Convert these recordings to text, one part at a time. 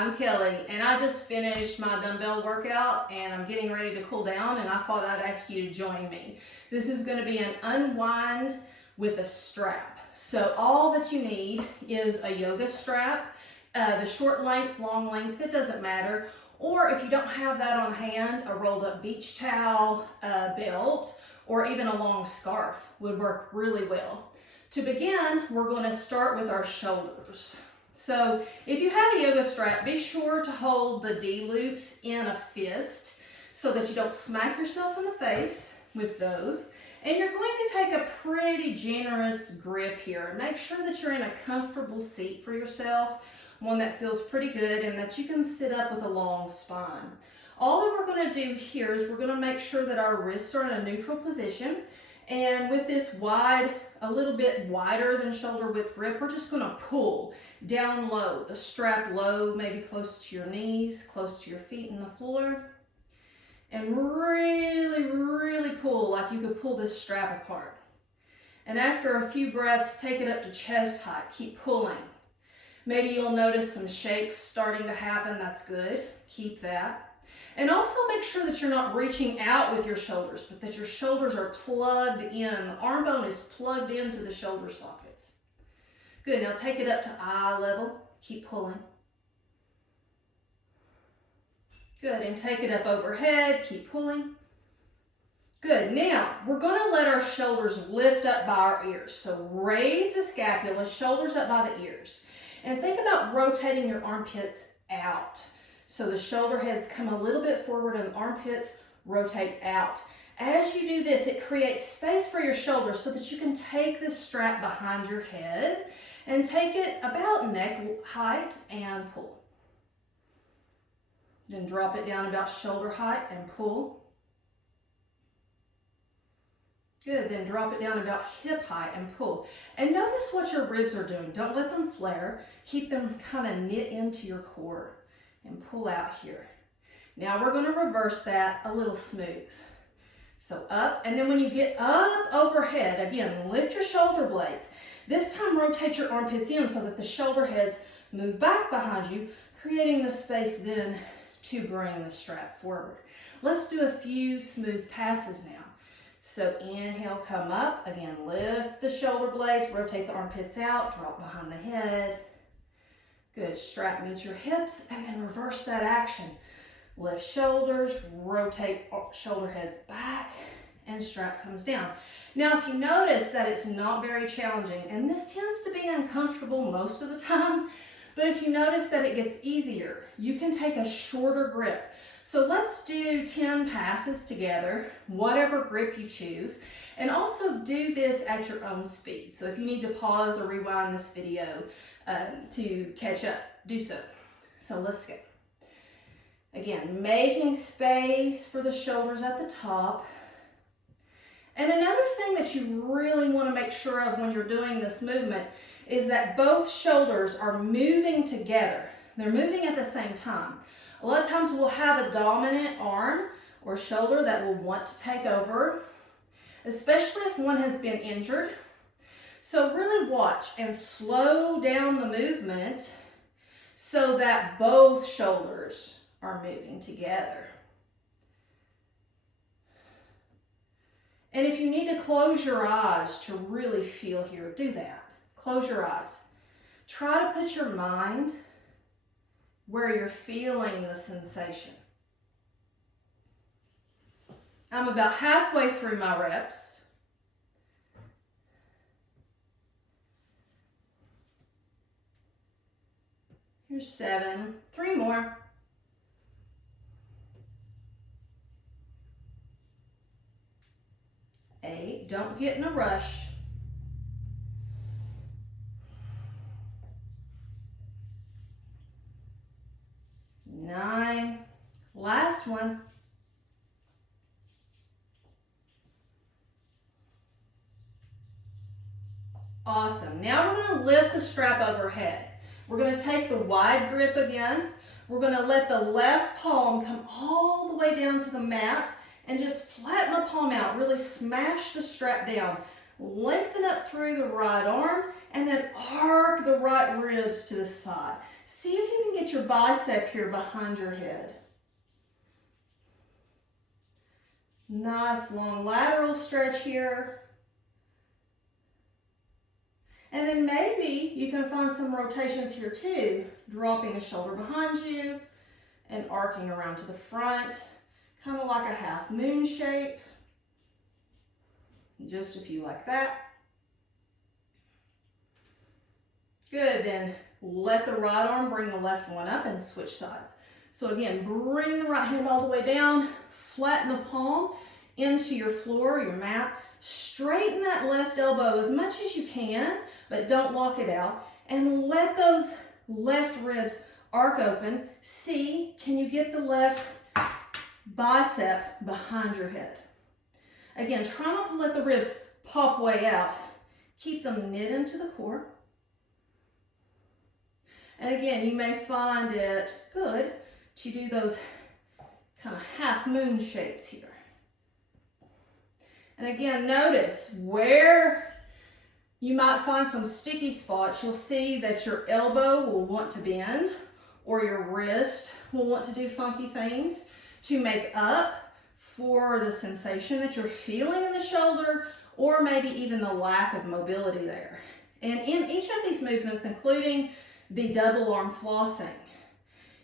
I'm Kelly, and I just finished my dumbbell workout and I'm getting ready to cool down, and I thought I'd ask you to join me. This is going to be an unwind with a strap. So all that you need is a yoga strap, the short length, long length, it doesn't matter. Or if you don't have that on hand, a rolled up beach towel, a belt, or even a long scarf would work really well. To begin, we're going to start with our shoulders. So if you have a yoga strap, be sure to hold the D loops in a fist so that you don't smack yourself in the face with those. And you're going to take a pretty generous grip here. Make sure that you're in a comfortable seat for yourself, one that feels pretty good and that you can sit up with a long spine. All that we're going to do here is we're going to make sure that our wrists are in a neutral position. And with this wide, a little bit wider than shoulder width grip, we're just going to pull down low, the strap low, maybe close to your knees, close to your feet in the floor. And really pull like you could pull this strap apart. And after a few breaths, take it up to chest height. Keep pulling. Maybe you'll notice some shakes starting to happen. That's good. Keep that. And also make sure that you're not reaching out with your shoulders, but that your shoulders are plugged in. The arm bone is plugged into the shoulder sockets. Good. Now take it up to eye level. Keep pulling. Good. And take it up overhead. Keep pulling. Good. Now we're going to let our shoulders lift up by our ears. So raise the scapula, shoulders up by the ears. And think about rotating your armpits out. So the shoulder heads come a little bit forward and armpits rotate out. As you do this, it creates space for your shoulders so that you can take this strap behind your head and take it about neck height and pull. Then drop it down about shoulder height and pull. Good, then drop it down about hip height and pull. And notice what your ribs are doing. Don't let them flare. Keep them kind of knit into your core and pull out here. Now we're going to reverse that a little smooth. So up, and then when you get up overhead, again, lift your shoulder blades. This time rotate your armpits in so that the shoulder heads move back behind you, creating the space then to bring the strap forward. Let's do a few smooth passes now. So inhale, come up. Again, lift the shoulder blades, rotate the armpits out, drop behind the head. Good, strap meets your hips, and then reverse that action. Lift shoulders, rotate shoulder heads back, and strap comes down. Now, if you notice that it's not very challenging, and this tends to be uncomfortable most of the time, but if you notice that it gets easier, you can take a shorter grip. So let's do 10 passes together, whatever grip you choose, and also do this at your own speed. So if you need to pause or rewind this video to catch up, do so. So let's go. Again, making space for the shoulders at the top. And another thing that you really want to make sure of when you're doing this movement is that both shoulders are moving together. They're moving at the same time. A lot of times we'll have a dominant arm or shoulder that will want to take over, especially if one has been injured. So really watch and slow down the movement so that both shoulders are moving together. And if you need to close your eyes to really feel here, do that. Close your eyes. Try to put your mind where you're feeling the sensation. I'm about halfway through my reps. Here's 7, 3 more. 8, don't get in a rush. 9, last one. Awesome. Now we're going to lift the strap overhead. We're going to take the wide grip again. We're going to let the left palm come all the way down to the mat and just flatten the palm out. Really smash the strap down. Lengthen up through the right arm and then arc the right ribs to the side. See if you can at your bicep here behind your head. Nice long lateral stretch here. And then maybe you can find some rotations here too, dropping the shoulder behind you and arcing around to the front, kind of like a half moon shape. Just a few like that. Good, then let the right arm bring the left one up and switch sides. So again, bring the right hand all the way down, flatten the palm into your floor, your mat. Straighten that left elbow as much as you can, but don't lock it out. And let those left ribs arc open. See, can you get the left bicep behind your head? Again, try not to let the ribs pop way out. Keep them knit into the core. And again, you may find it good to do those kind of half moon shapes here. And again, notice where you might find some sticky spots. You'll see that your elbow will want to bend or your wrist will want to do funky things to make up for the sensation that you're feeling in the shoulder or maybe even the lack of mobility there. And in each of these movements, including the double arm flossing,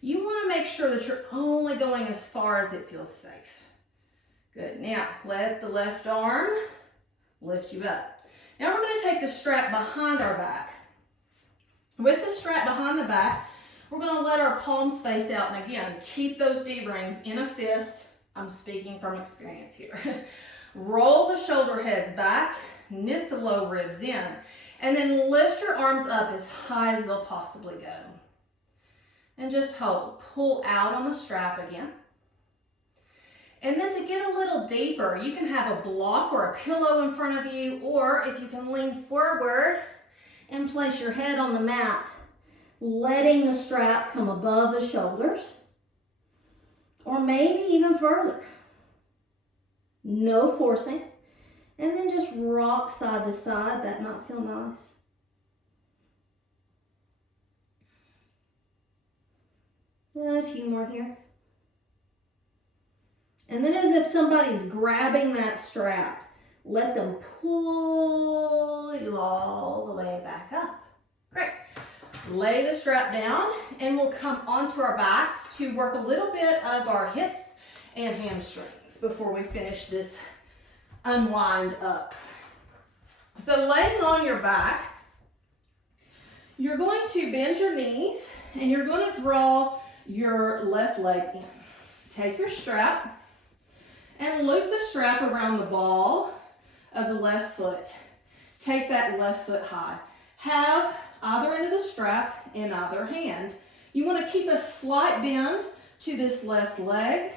you want to make sure that you're only going as far as it feels safe. Good. Now, let the left arm lift you up. Now we're going to take the strap behind our back. With the strap behind the back, we're going to let our palms face out. And again, keep those D-rings in a fist. I'm speaking from experience here. Roll the shoulder heads back, knit the low ribs in, and then lift your arms up as high as they'll possibly go. And just hold. Pull out on the strap again. And then to get a little deeper, you can have a block or a pillow in front of you, or if you can lean forward and place your head on the mat, letting the strap come above the shoulders, or maybe even further. No forcing. And then just rock side to side. That might feel nice. A few more here. And then as if somebody's grabbing that strap, let them pull you all the way back up. Great. Lay the strap down and we'll come onto our backs to work a little bit of our hips and hamstrings before we finish this unwind up. So laying on your back, you're going to bend your knees and you're going to draw your left leg in. Take your strap and loop the strap around the ball of the left foot. Take that left foot high. Have either end of the strap in either hand. You want to keep a slight bend to this left leg,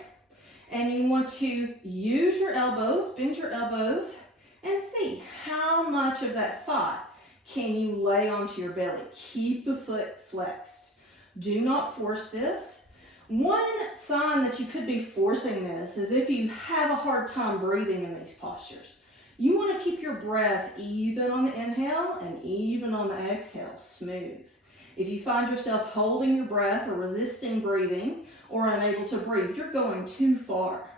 and you want to use your elbows, bend your elbows, and see how much of that thigh can you lay onto your belly. Keep the foot flexed. Do not force this. One sign that you could be forcing this is if you have a hard time breathing in these postures. You want to keep your breath even on the inhale and even on the exhale, smooth. If you find yourself holding your breath or resisting breathing or unable to breathe, you're going too far.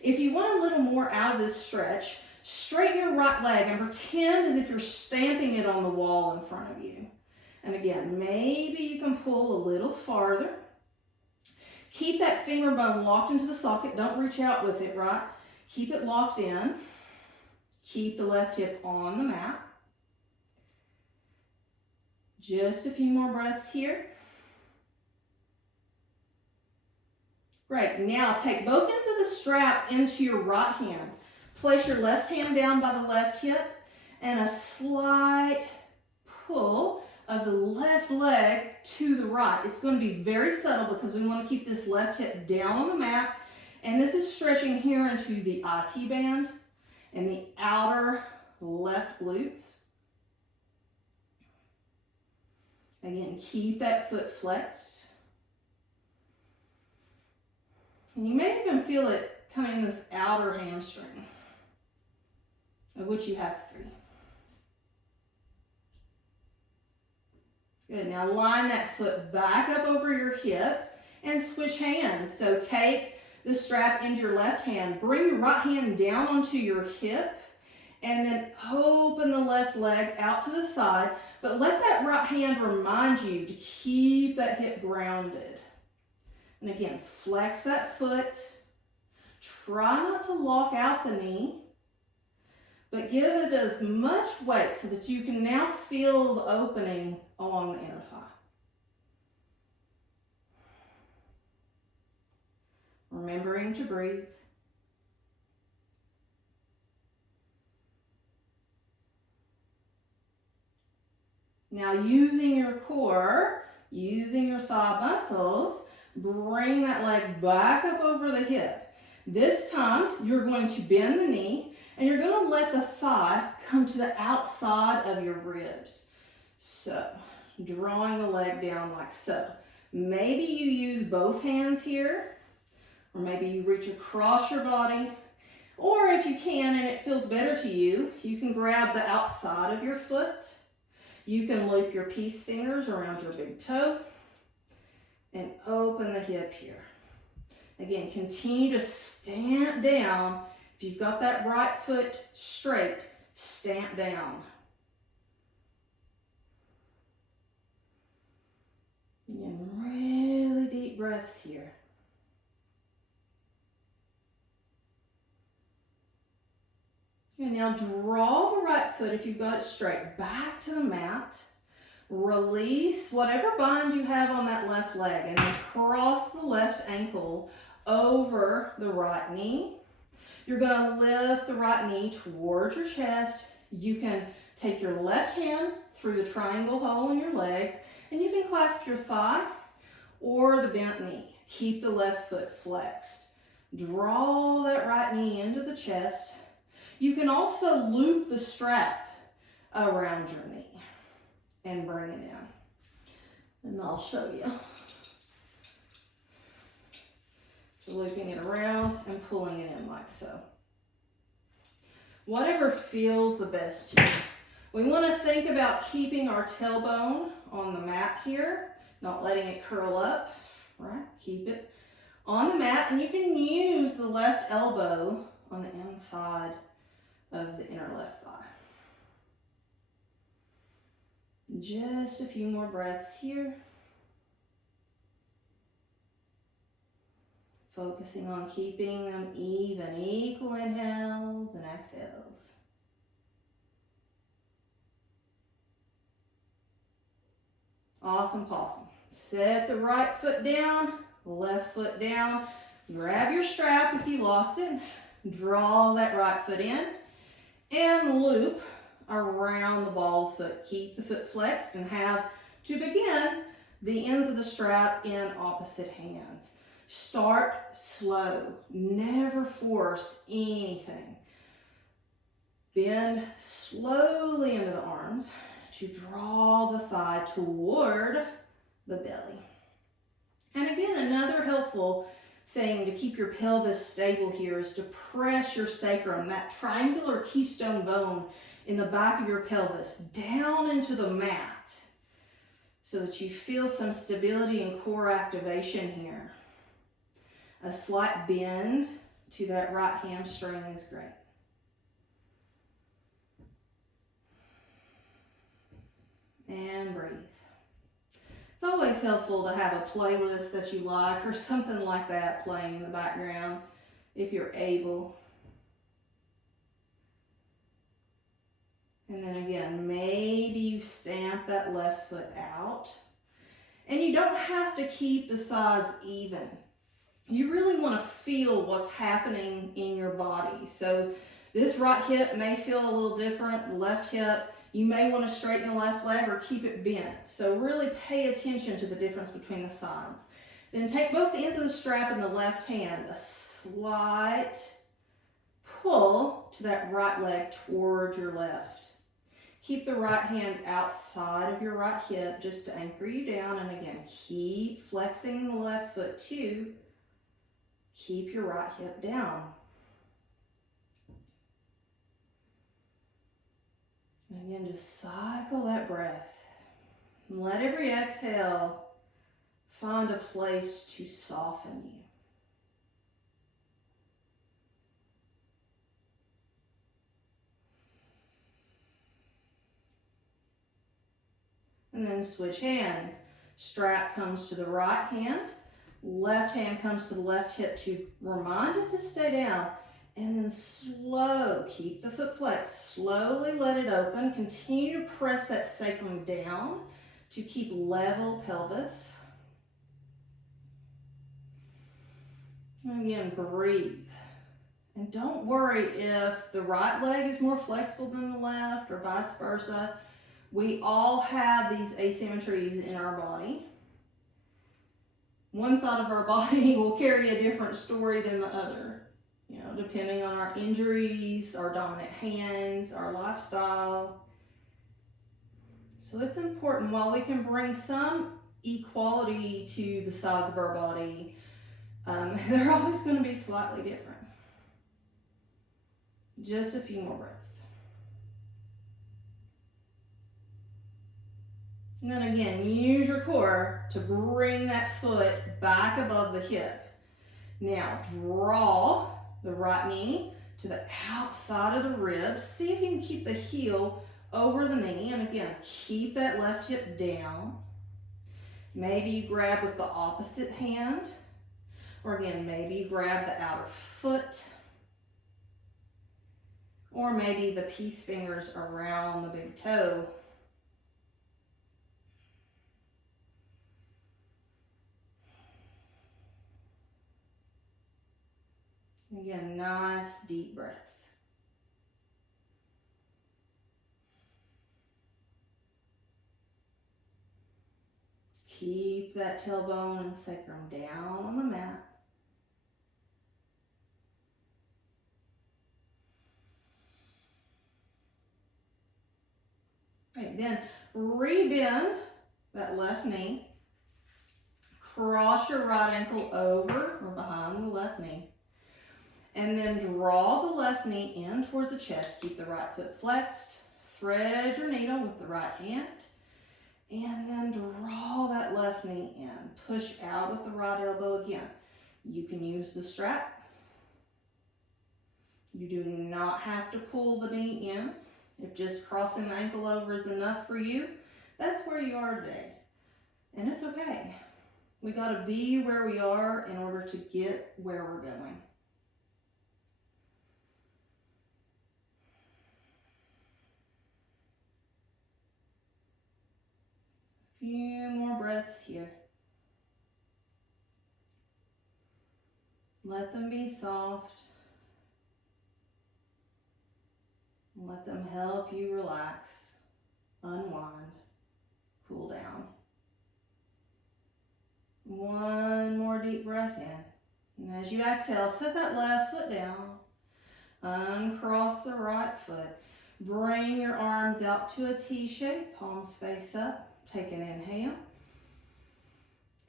If you want a little more out of this stretch, straighten your right leg and pretend as if you're stamping it on the wall in front of you. And again, maybe you can pull a little farther. Keep that finger bone locked into the socket. Don't reach out with it, right? Keep it locked in. Keep the left hip on the mat. Just a few more breaths here. Great. Now take both ends of the strap into your right hand. Place your left hand down by the left hip and a slight pull of the left leg to the right. It's going to be very subtle because we want to keep this left hip down on the mat. And this is stretching here into the IT band and the outer left glutes. Again, keep that foot flexed. And you may even feel it coming in this outer hamstring, of which you have 3. Good, now line that foot back up over your hip and switch hands. So take the strap into your left hand, bring your right hand down onto your hip, and then open the left leg out to the side, but let that right hand remind you to keep that hip grounded. And again, flex that foot. Try not to lock out the knee, but give it as much weight so that you can now feel the opening along the inner thigh. Remembering to breathe. Now using your core, using your thigh muscles, bring that leg back up over the hip. This time, you're going to bend the knee and you're going to let the thigh come to the outside of your ribs. So, drawing the leg down like so. Maybe you use both hands here, or maybe you reach across your body, or if you can and it feels better to you, you can grab the outside of your foot. You can loop your peace fingers around your big toe and open the hip here. Again, continue to stamp down. If you've got that right foot straight, stamp down. Again, really deep breaths here. And now draw the right foot, if you've got it straight, back to the mat. Release whatever bind you have on that left leg and then cross the left ankle over the right knee. You're going to lift the right knee towards your chest. You can take your left hand through the triangle hole in your legs and you can clasp your thigh or the bent knee. Keep the left foot flexed. Draw that right knee into the chest. You can also loop the strap around your knee and bring it in. And I'll show you. So looping it around and pulling it in like so. Whatever feels the best to you. We want to think about keeping our tailbone on the mat here, not letting it curl up, right? Keep it on the mat, and you can use the left elbow on the inside of the inner left thigh. Just a few more breaths here. Focusing on keeping them even, equal inhales and exhales. Awesome possum. Set the right foot down, left foot down. Grab your strap if you lost it. Draw that right foot in and loop around the ball of the foot. Keep the foot flexed and have, to begin, the ends of the strap in opposite hands. Start slow. Never force anything. Bend slowly into the arms to draw the thigh toward the belly. And again, another helpful thing to keep your pelvis stable here is to press your sacrum, that triangular keystone bone in the back of your pelvis, down into the mat so that you feel some stability and core activation here. A slight bend to that right hamstring is great. And breathe. It's always helpful to have a playlist that you like or something like that playing in the background if you're able. And then again, maybe you stamp that left foot out. And you don't have to keep the sides even. You really want to feel what's happening in your body. So this right hip may feel a little different, the left hip. You may want to straighten the left leg or keep it bent. So really pay attention to the difference between the sides. Then take both ends of the strap in the left hand, a slight pull to that right leg toward your left. Keep the right hand outside of your right hip just to anchor you down. And again, keep flexing the left foot too. Keep your right hip down. And again, just cycle that breath. And let every exhale find a place to soften you. And then switch hands. Strap comes to the right hand. Left hand comes to the left hip to remind it to stay down. And then slow, keep the foot flexed. Slowly let it open. Continue to press that sacrum down to keep level pelvis. And again, breathe. And don't worry if the right leg is more flexible than the left or vice versa. We all have these asymmetries in our body. One side of our body will carry a different story than the other, you know, depending on our injuries, our dominant hands, our lifestyle. So it's important, while we can bring some equality to the sides of our body, they're always going to be slightly different. Just a few more breaths. And then again, use your core to bring that foot back above the hip. Now draw the right knee to the outside of the ribs. See if you can keep the heel over the knee. And again, keep that left hip down. Maybe you grab with the opposite hand. Or again, maybe you grab the outer foot. Or maybe the peace fingers around the big toe. Again, nice deep breaths. Keep that tailbone and sacrum down on the mat. Right, then rebend that left knee. Cross your right ankle over or behind the left knee. And then draw the left knee in towards the chest. Keep the right foot flexed. Thread your needle with the right hand. And then draw that left knee in. Push out with the right elbow again. You can use the strap. You do not have to pull the knee in. If just crossing the ankle over is enough for you, that's where you are today. And it's okay. We got to be where we are in order to get where we're going. Few more breaths here. Let them be soft. Let them help you relax, unwind, cool down. One more deep breath in. And as you exhale, set that left foot down. Uncross the right foot. Bring your arms out to a T shape, palms face up. Take an inhale.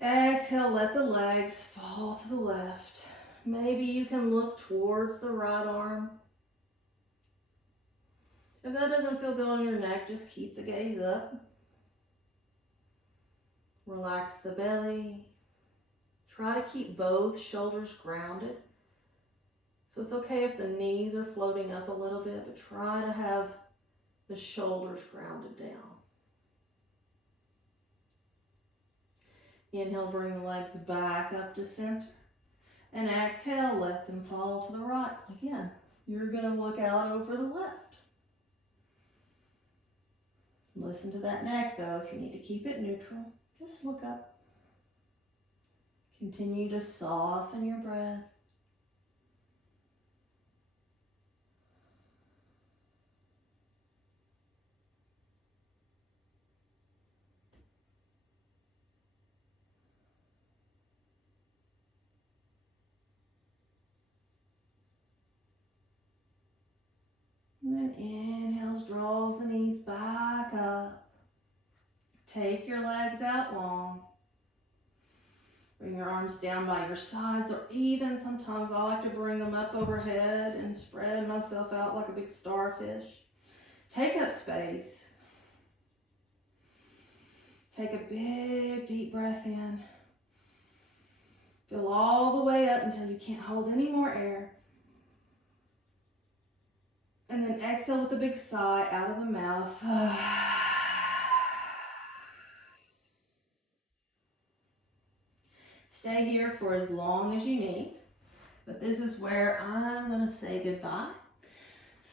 Exhale, let the legs fall to the left. Maybe you can look towards the right arm. If that doesn't feel good on your neck, just keep the gaze up. Relax the belly. Try to keep both shoulders grounded. So it's okay if the knees are floating up a little bit, but try to have the shoulders grounded down. Inhale, bring the legs back up to center. And exhale, let them fall to the right. Again, you're going to look out over the left. Listen to that neck though. If you need to keep it neutral, just look up. Continue to soften your breath. And then inhales, draws the knees back up. Take your legs out long. Bring your arms down by your sides, or even sometimes I like to bring them up overhead and spread myself out like a big starfish. Take up space. Take a big deep breath in. Fill all the way up until you can't hold any more air. And then exhale with a big sigh out of the mouth. Stay here for as long as you need. But this is where I'm going to say goodbye.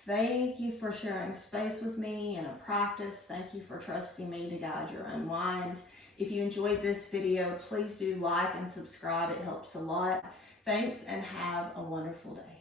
Thank you for sharing space with me in a practice. Thank you for trusting me to guide your unwind. If you enjoyed this video, please do like and subscribe. It helps a lot. Thanks and have a wonderful day.